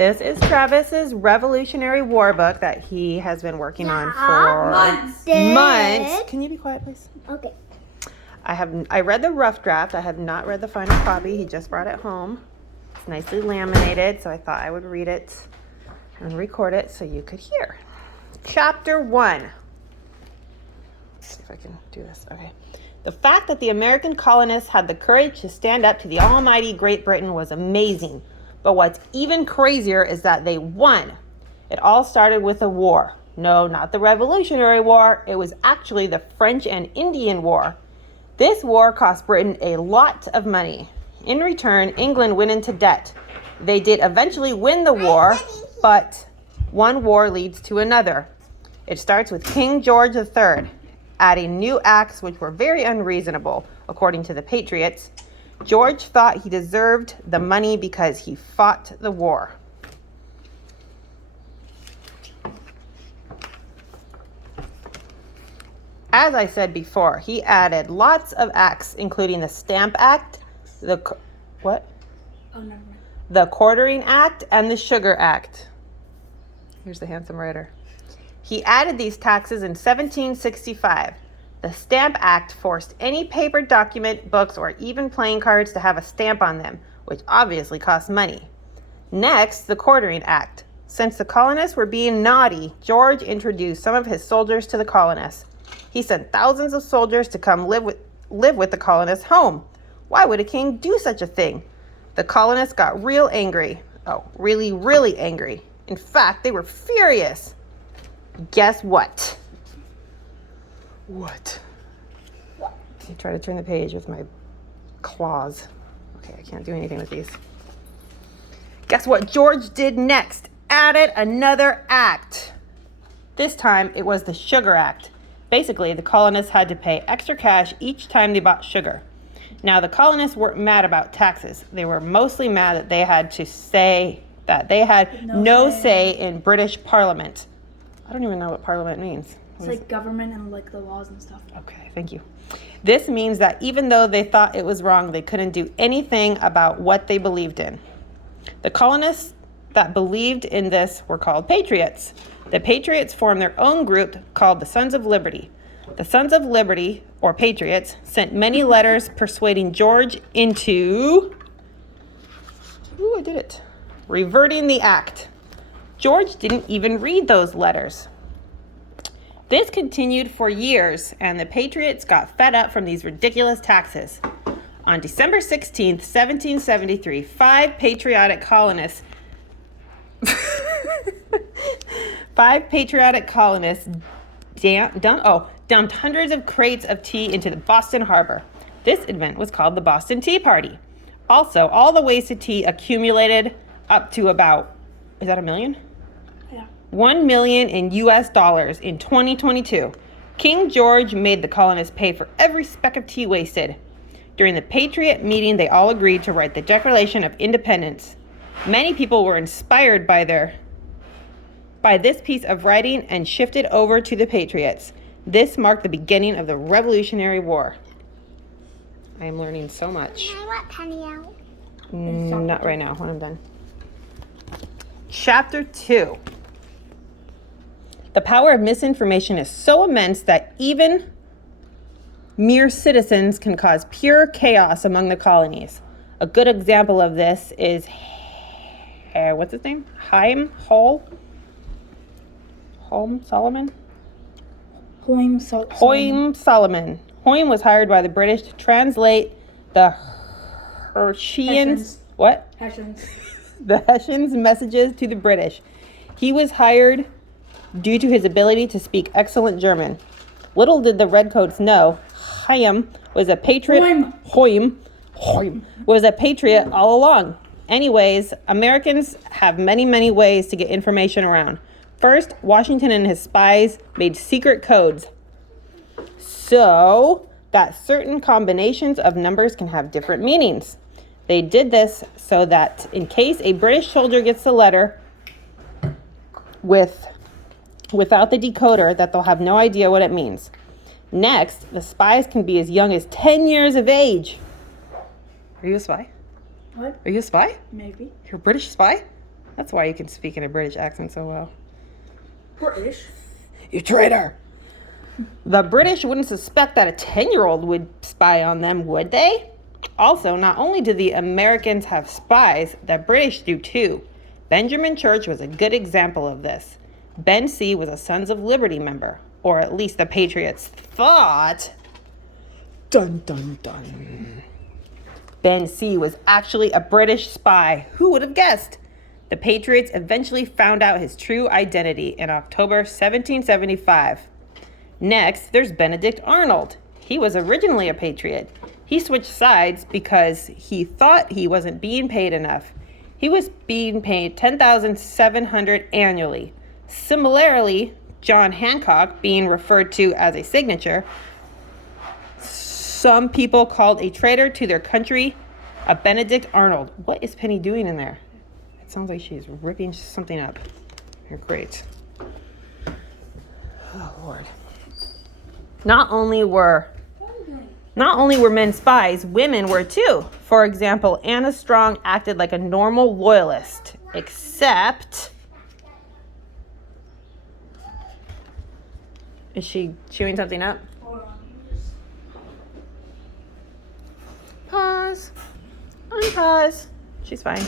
This is Travis's Revolutionary War book that he has been working on for months. Can you be quiet, please? Okay. I read the rough draft. I have not read the final copy. He just brought it home. It's nicely laminated, so I thought I would read it and record it so you could hear. Chapter 1. Let's see if I can do this. Okay. The fact that the American colonists had the courage to stand up to the almighty Great Britain was amazing. But what's even crazier is that they won. It all started with a war. No, not the Revolutionary War. It was actually the French and Indian War. This war cost Britain a lot of money. In return, England went into debt. They did eventually win the war, but one war leads to another. It starts with King George III, adding new acts which were very unreasonable, according to the Patriots. George thought he deserved the money because he fought the war. As I said before, he added lots of acts, including the Stamp Act, the Quartering Act, and the Sugar Act. Here's the handsome writer. He added these taxes in 1765. The Stamp Act forced any paper document, books, or even playing cards to have a stamp on them, which obviously cost money. Next, the Quartering Act. Since the colonists were being naughty, George introduced some of his soldiers to the colonists. He sent thousands of soldiers to come live with the colonists home. Why would a king do such a thing? The colonists got real angry. Oh, really, really angry. In fact, they were furious. Guess what? What? I try to turn the page with my claws. Okay, I can't do anything with these. Guess what George did next? Added another act. This time it was the Sugar Act. Basically, the colonists had to pay extra cash each time they bought sugar. Now, the colonists weren't mad about taxes. They were mostly mad that they had to say that they had no say in British Parliament. I don't even know what Parliament means. It's like government and like the laws and stuff. Okay, thank you. This means that even though they thought it was wrong, they couldn't do anything about what they believed in. The colonists that believed in this were called Patriots. The Patriots formed their own group called the Sons of Liberty. The Sons of Liberty, or Patriots, sent many letters persuading George into reverting the act. George didn't even read those letters. This continued for years, and the Patriots got fed up from these ridiculous taxes. On December 16th, 1773, five patriotic colonists dumped hundreds of crates of tea into the Boston Harbor. This event was called the Boston Tea Party. Also, all the wasted tea accumulated up to about, is that $1 million? Yeah. $1 million in US dollars in 2022. King George made the colonists pay for every speck of tea wasted. During the Patriot meeting, they all agreed to write the Declaration of Independence. Many people were inspired by this piece of writing and shifted over to the Patriots. This marked the beginning of the Revolutionary War. I am learning so much. Can I let Penny out? Not right now, when I'm done. Chapter 2. The power of misinformation is so immense that even mere citizens can cause pure chaos among the colonies. A good example of this is, what's his name? Hoym Solomon. Hoym was hired by the British to translate the Hessians' messages to the British. He was hired due to his ability to speak excellent German. Little did the Redcoats know, Hoym was a patriot. Hoym was a patriot all along. Anyways, Americans have many, many ways to get information around. First, Washington and his spies made secret codes so that certain combinations of numbers can have different meanings. They did this so that in case a British soldier gets a letter without the decoder, that they'll have no idea what it means. Next, the spies can be as young as 10 years of age. Are you a spy? What? Are you a spy? Maybe. You're a British spy? That's why you can speak in a British accent so well. British. You traitor! The British wouldn't suspect that a 10-year-old would spy on them, would they? Also, not only do the Americans have spies, the British do too. Benjamin Church was a good example of this. Ben C. was a Sons of Liberty member, or at least the Patriots thought. Dun dun dun. Ben C. was actually a British spy. Who would have guessed? The Patriots eventually found out his true identity in October 1775. Next, there's Benedict Arnold. He was originally a Patriot. He switched sides because he thought he wasn't being paid enough. He was being paid $10,700 annually. Similarly, John Hancock being referred to as a signature. Some people called a traitor to their country a Benedict Arnold. What is Penny doing in there? It sounds like she's ripping something up. You're great. Oh, Lord. Not only were men spies, women were too. For example, Anna Strong acted like a normal loyalist, except... Is she chewing something up? Hold on. Pause. Unpause. She's fine.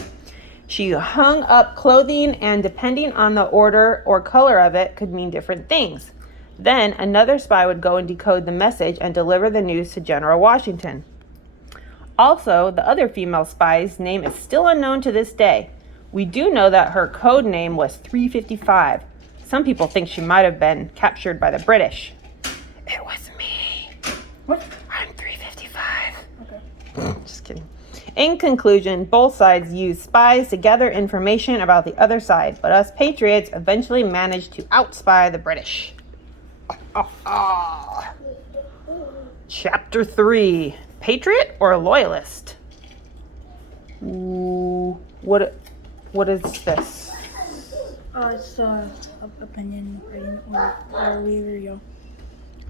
She hung up clothing, and depending on the order or color of it, could mean different things. Then another spy would go and decode the message and deliver the news to General Washington. Also, the other female spy's name is still unknown to this day. We do know that her code name was 355. Some people think she might have been captured by the British. It was me. What? I'm 355. Okay. Just kidding. In conclusion, both sides used spies to gather information about the other side, but us patriots eventually managed to outspy the British. Chapter 3. Patriot or loyalist? Ooh, what is this? It's opinion writing or review.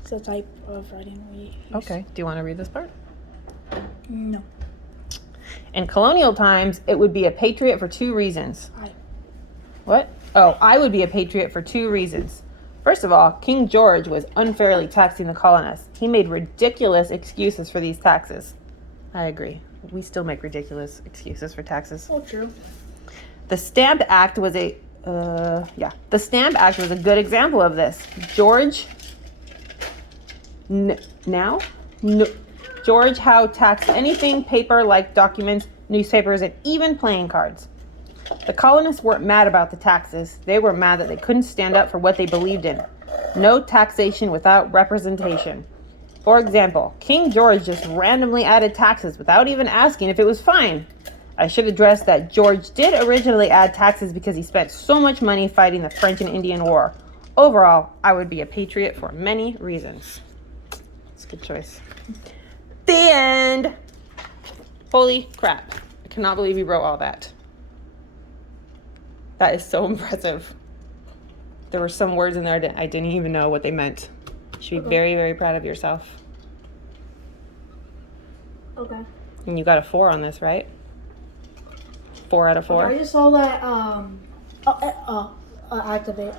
It's a type of writing we use. Okay, do you want to read this part? No. In colonial times, it would be a patriot for two reasons. I. What? Oh, I would be a patriot for two reasons. First of all, King George was unfairly taxing the colonists. He made ridiculous excuses for these taxes. I agree. We still make ridiculous excuses for taxes. Oh, true. The Stamp Act was a good example of this. George Howe taxed anything paper like documents, newspapers, and even playing cards. The colonists weren't mad about the taxes. They were mad that they couldn't stand up for what they believed in. No taxation without representation. For example, King George just randomly added taxes without even asking if it was fine. I should address that George did originally add taxes because he spent so much money fighting the French and Indian War. Overall, I would be a patriot for many reasons. It's a good choice. The end. Holy crap. I cannot believe you wrote all that. That is so impressive. There were some words in there that I didn't even know what they meant. You should be very, very proud of yourself. Okay. And you got a 4 on this, right? 4 out of 4? I just saw that, activate.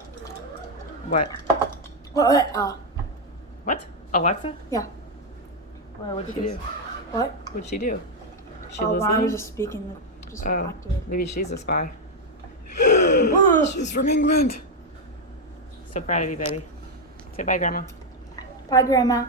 What? What? Alexa? Yeah. Why? What did she do? What? What did she do? She When I listening? was just speaking, just Oh, activate. maybe she's a spy. She's from England. So proud of you, baby. Say bye, Grandma. Bye, Grandma.